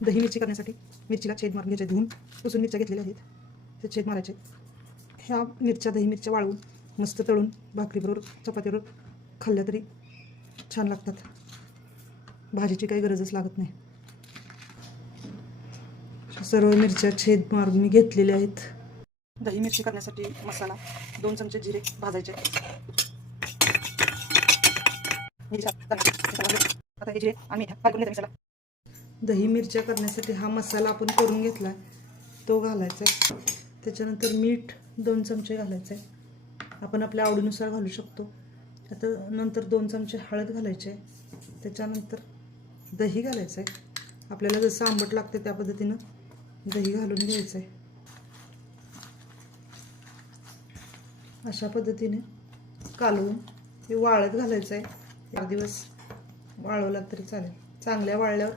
दही मिरची करण्यासाठी मिरचीला छेद मारून घ्यायचे, धुवून पुसून मिरच्या घेतलेल्या आहेत, ते छेद मारायचे. ह्या मिरच्या दही मिरच्या वाळवून मस्त तळून भाकरीबरोबर चपातीबरोबर खाल्ल्या तरी छान लागतात. भाजीची काही गरजच लागत नाही. सर्व मिरच्या छेद मारून मी घेतलेल्या आहेत. दही मिरची करण्यासाठी मसाला 2 चमचे जिरे भाजायचे. आता हे जिरे आणि मीठ घालून घ्यायचा मसाला. दही मिरच्या करण्यासाठी हा मसाला आपण करून घेतला तो घालायचा आहे. त्याच्यानंतर मीठ 2 चमचे घालायचं आहे. आपण आपल्या आवडीनुसार घालू शकतो. आता नंतर 2 चमचे हळद घालायचे. त्याच्यानंतर दही घालायचं आहे. आपल्याला जसं आंबट लागते त्या पद्धतीनं दही घालून घ्यायचं आहे. अशा पद्धतीने कालवून ते वाळत घालायचं आहे. 4 दिवस वाळवला तरी चालेल. चांगल्या वाळल्यावर